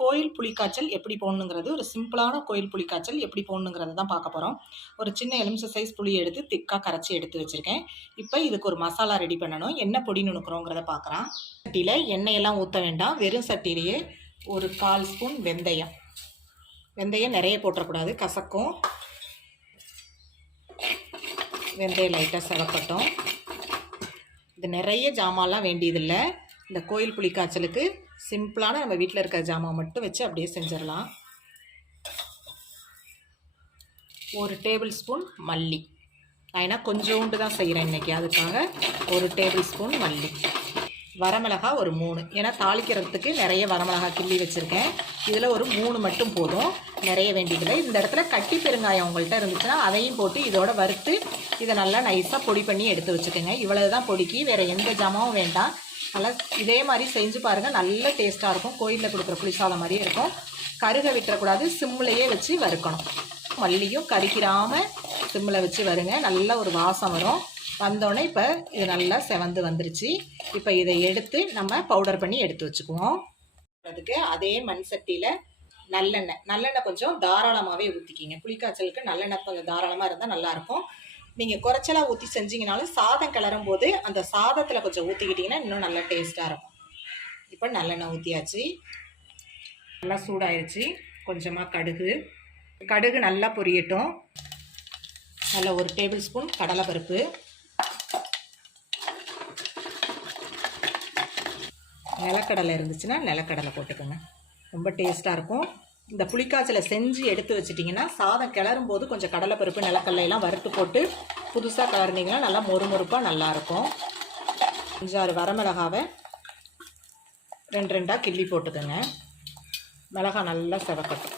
கோயில் புளிக்காய்ச்சல் எப்படி போடணுங்கிறது, ஒரு சிம்பிளான கோயில் புளிக்காய்ச்சல் எப்படி போடணுங்கிறத தான் பார்க்க போகிறோம். ஒரு சின்ன எலுமிச்சை சைஸ் புளி எடுத்து திக்காக கரைச்சி எடுத்து வச்சுருக்கேன். இப்போ இதுக்கு ஒரு மசாலா ரெடி பண்ணணும். என்ன பொடி நுணுக்கிறோங்கிறத பார்க்குறோம். சட்டியில் எண்ணெயெல்லாம் ஊற்ற வேண்டாம். வெறும் சட்டியிலேயே ஒரு 1/4 ஸ்பூன் வெந்தயம். வெந்தயம் நிறைய போட்டக்கூடாது, கசக்கும். வெந்தயம் லைட்டாக செவக்கட்டும். இது நிறைய ஜாமான்லாம் வேண்டியதில்லை. இந்த கோயில் புளிக்காய்ச்சலுக்கு சிம்பிளான நம்ம வீட்டில் இருக்கிற ஜாமான் மட்டும் வச்சு அப்படியே செஞ்சிடலாம். 1 டேபிள் ஸ்பூன் மல்லி. நான் ஏன்னா கொஞ்சோண்டு தான் செய்கிறேன் இன்றைக்கி, அதுக்காக 1 டேபிள் ஸ்பூன் மல்லி. வரமிளகா ஒரு 3, ஏன்னா தாளிக்கிறதுக்கு நிறைய வரமிளகா கிள்ளி வச்சுருக்கேன். இதில் ஒரு 3 மட்டும் போதும், நிறைய வேண்டியதில்லை. இந்த இடத்துல கட்டி பெருங்காயம் உங்கள்கிட்ட இருந்துச்சுன்னா அதையும் போட்டு இதோட வறுத்து இதை நல்லா நைஸாக பொடி பண்ணி எடுத்து வச்சுக்கோங்க. இவ்வளவு தான் பொடிக்கு, வேறு எந்த ஜாமாவும் வேண்டாம். நல்லா இதே மாதிரி செஞ்சு பாருங்கள், நல்ல டேஸ்ட்டாக இருக்கும். கோயிலில் கொடுக்குற புளிசாதம் மாதிரியே இருக்கும். கருக விட்டுறக்கூடாது, சிம்மிலையே வச்சு வறுக்கணும். மல்லியும் கறிக்கிறாமல் சிம்மில் வச்சு வருங்க, நல்ல ஒரு வாசம் வரும். வந்தோடனே இப்போ இது நல்லா செவந்து வந்துருச்சு. இப்போ இதை எடுத்து நம்ம பவுடர் பண்ணி எடுத்து வச்சுக்குவோம். அதுக்கு அதே மண் சட்டியில் நல்லெண்ணெய் கொஞ்சம் தாராளமாகவே ஊற்றிக்கிங்க. புளிக்காய்ச்சலுக்கு நல்லெண்ணெய் கொஞ்சம் தாராளமாக இருந்தால் நல்லாயிருக்கும். நீங்கள் குறைச்சலாக ஊற்றி செஞ்சிங்கனாலும் சாதம் கிளறும் போது அந்த சாதத்தில் கொஞ்சம் ஊற்றிக்கிட்டிங்கன்னா இன்னும் நல்லா டேஸ்ட்டாக இருக்கும். இப்போ நல்லெண்ணெய் ஊற்றியாச்சு, நல்லா சூடாயிருச்சு. கொஞ்சமாக கடுகு நல்லா பொரியட்டும். நல்லா 1 டேபிள் ஸ்பூன் கடலைப்பருப்பு, நிலக்கடலை இருந்துச்சுன்னா நிலக்கடலை போட்டுக்கோங்க, ரொம்ப டேஸ்ட்டாக இருக்கும். இந்த புளிக்காய்ச்சலை செஞ்சு எடுத்து வச்சிட்டிங்கன்னா சாதம் கிளறும் போது கொஞ்சம் கடலைப்பருப்பு நிலக்கடலையெல்லாம் வறுத்து போட்டு புதுசாக கிளறினீங்கன்னா நல்லா மொறுமொறுப்பாக நல்லாயிருக்கும். 5-6 வரமிளகாவை 2 கிள்ளி போட்டுக்கோங்க. மிளகாய் நல்லா செவக்கட்டும்.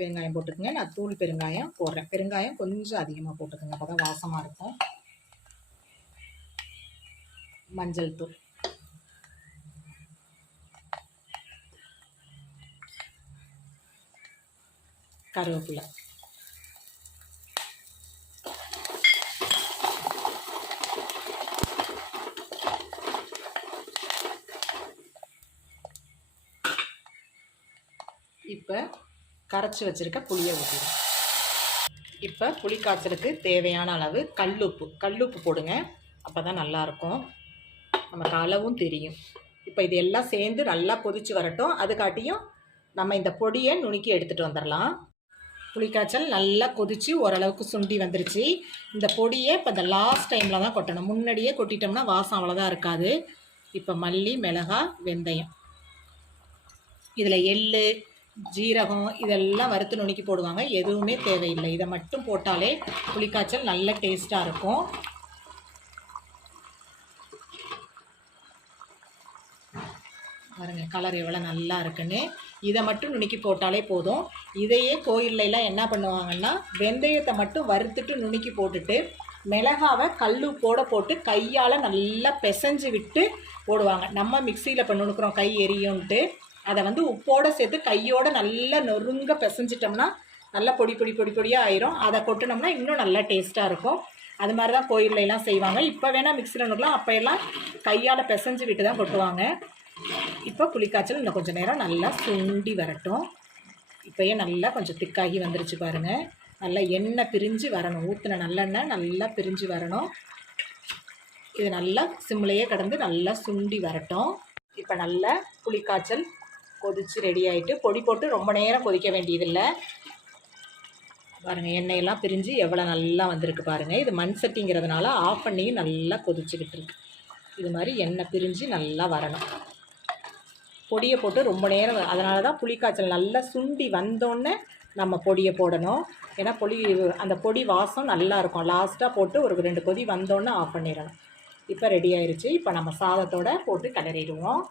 பெருங்காயம் போட்டுக்கோங்க. நான் தூள் பெருங்காயம் போடுறேன். பெருங்காயம் கொஞ்சம் அதிகமாக போட்டுக்கோங்க, அப்போ தான் வாசமாக இருக்கும். மஞ்சள் தூள், கருவேப்பிலை, இப்போ கரைச்சி வச்சுருக்க புளியை ஊற்றிடும். இப்போ புளிக்காய்ச்சலுக்கு தேவையான அளவு கல்லுப்பு போடுங்க, அப்போ தான் நல்லாயிருக்கும், நமக்கு அளவும் தெரியும். இப்போ இது எல்லாம் சேர்ந்து நல்லா கொதித்து வரட்டும். அதுக்காட்டியும் நம்ம இந்த பொடியை நுணுக்கி எடுத்துகிட்டு வந்துடலாம். புளிக்காய்ச்சல் நல்லா கொதித்து ஓரளவுக்கு சுண்டி வந்துருச்சு. இந்த பொடியை இப்போ இந்த லாஸ்ட் டைமில் தான் கொட்டணும். முன்னாடியே கொட்டிட்டோம்னா வாசம் அவ்வளோதான் இருக்காது. இப்போ மல்லி, மிளகாய், வெந்தயம், இதில் எள்ளு, ஜீரகம் இதெல்லாம் வறுத்து நுணுக்கி போடுவாங்க. எதுவுமே தேவையில்லை, இதை மட்டும் போட்டாலே புளிக்காய்ச்சல் நல்ல டேஸ்ட்டாக இருக்கும். பாருங்க கலர் எவ்வளோ நல்லா இருக்குன்னு. இதை மட்டும் நுணுக்கி போட்டாலே போதும். இதையே கோயிலெலாம் என்ன பண்ணுவாங்கன்னா வெந்தயத்தை மட்டும் வறுத்துட்டு நுணுக்கி போட்டுட்டு மிளகாவை கல்லுப்போட போட்டு கையால் நல்லா பிசைஞ்சு விட்டு போடுவாங்க. நம்ம மிக்சியில் இப்போ நுணுக்கிறோம், கை எரியும்ன்ட்டு அதை உப்போடு சேர்த்து கையோடு நல்லா நொறுங்க பிசைஞ்சிட்டோம்னா நல்லா பொடியாக ஆயிரும். அதை கொட்டினோம்னா இன்னும் நல்லா டேஸ்ட்டாக இருக்கும். அது மாதிரி தான் கோயிலெலாம் செய்வாங்க. இப்போ வேணால் மிக்சியில் நுணுக்கலாம், அப்போ எல்லாம் கையால் பிசைஞ்சு விட்டு தான் கொட்டுவாங்க. இப்போ புளிக்காய்ச்சல் இன்னும் கொஞ்சம் நேரம் நல்லா சுண்டி வரட்டும். இப்போயே நல்லா கொஞ்சம் திக்காகி வந்துருச்சு பாருங்கள். நல்லா எண்ணெய் பிரிஞ்சு வரணும், ஊற்றின நல்லெண்ணெய் நல்லா பிரிஞ்சு வரணும். இது நல்லா சிம்மிலையே கடந்து நல்லா சுண்டி வரட்டும். இப்போ நல்லா புளிக்காய்ச்சல் கொதித்து ரெடி ஆகிட்டு, பொடி போட்டு ரொம்ப நேரம் கொதிக்க வேண்டியதில்லை. பாருங்கள் எண்ணெயெல்லாம் பிரிஞ்சு எவ்வளோ நல்லா வந்திருக்கு பாருங்கள். இது மண் சட்டிங்கிறதுனால ஆஃப் பண்ணியும் நல்லா கொதிச்சுக்கிட்டு இருக்கு. இது மாதிரி எண்ணெய் பிரிஞ்சு நல்லா வரணும். பொடியை போட்டு ரொம்ப நேரம், அதனால தான் புளிக்காய்ச்சல் நல்லா சுண்டி வந்தோடனே நம்ம பொடியை போடணும். ஏன்னா அந்த பொடி வாசம் நல்லாயிருக்கும். லாஸ்ட்டாக போட்டு ஒரு 2 கொதி வந்தோடனே ஆஃப் பண்ணிடணும். இப்போ ரெடி ஆயிடுச்சு. இப்போ நம்ம சாதத்தோடு போட்டு கிளறிடுவோம்.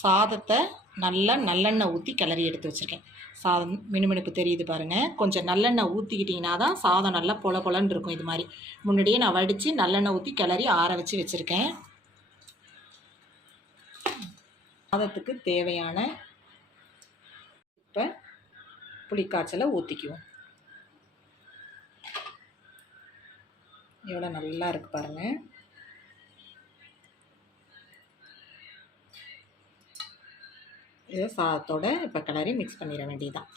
சாதத்தை நல்லா நல்லெண்ணெய் ஊற்றி கிளறி எடுத்து வச்சுருக்கேன். சாதம் மினுமினுப்பு தெரியுது பாருங்கள். கொஞ்சம் நல்லெண்ணெய் ஊற்றிக்கிட்டிங்கன்னா தான் சாதம் நல்லா பொலன்னு இருக்கும். இது மாதிரி முன்னாடியே நான் வடித்து நல்லெண்ணெய் ஊற்றி கிளறி ஆற வச்சு வச்சுருக்கேன். சாதத்துக்கு தேவையான இப்போ புளிக்காய்ச்சலை ஊற்றிக்குவோம். எவ்வளோ நல்லா இருக்குது பாருங்கள். இதை சாதத்தோடு இப்போ கிளறி மிக்ஸ் பண்ணிட வேண்டியதுதான்.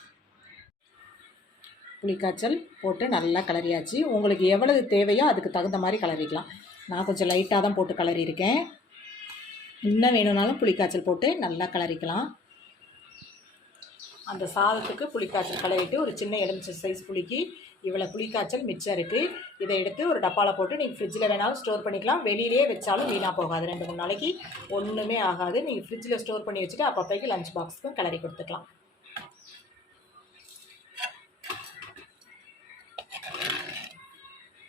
புளிக்காய்ச்சல் போட்டு நல்லா கிளறியாச்சு. உங்களுக்கு எவ்வளவு தேவையோ அதுக்கு தகுந்த மாதிரி கிளறிக்கலாம். நான் கொஞ்சம் லைட்டாக தான் போட்டு கிளறியிருக்கேன். இன்னும் வேணும்னாலும் புளிக்காய்ச்சல் போட்டு நல்லா கிளறிக்கலாம். அந்த சாதத்துக்கு புளிக்காய்ச்சல் கிளறிட்டு ஒரு சின்ன எலுமிச்சை சைஸ் புளிக்கு இவ்வளோ புளிக்காய்ச்சல் மிச்சம் இருக்குது. இதை எடுத்து ஒரு டப்பாவில் போட்டு நீங்கள் ஃப்ரிட்ஜில் வேணாலும் ஸ்டோர் பண்ணிக்கலாம். வெளியிலே வச்சாலும் வீணாக போகாது. 2-3 நாளைக்கு ஒன்றுமே ஆகாது. நீங்கள் ஃப்ரிட்ஜில் ஸ்டோர் பண்ணி வச்சுட்டு அப்பப்போக்கு லஞ்ச் பாக்ஸுக்கும் கிளறி கொடுத்துக்கலாம்.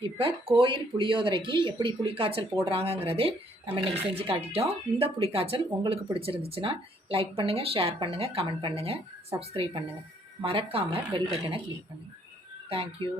இப்போ கோயில் புளியோதரைக்கு எப்படி புளிக்காய்ச்சல் போடுறாங்கங்கிறது நம்ம இன்றைக்கி செஞ்சு காட்டிட்டோம். இந்த புளிக்காய்ச்சல் உங்களுக்கு பிடிச்சிருந்துச்சுன்னா லைக் பண்ணுங்கள், ஷேர் பண்ணுங்கள், கமெண்ட் பண்ணுங்கள், சப்ஸ்கிரைப் பண்ணுங்கள். மறக்காமல் பெல் பட்டனை கிளிக் பண்ணுங்கள். தேங்க்யூ.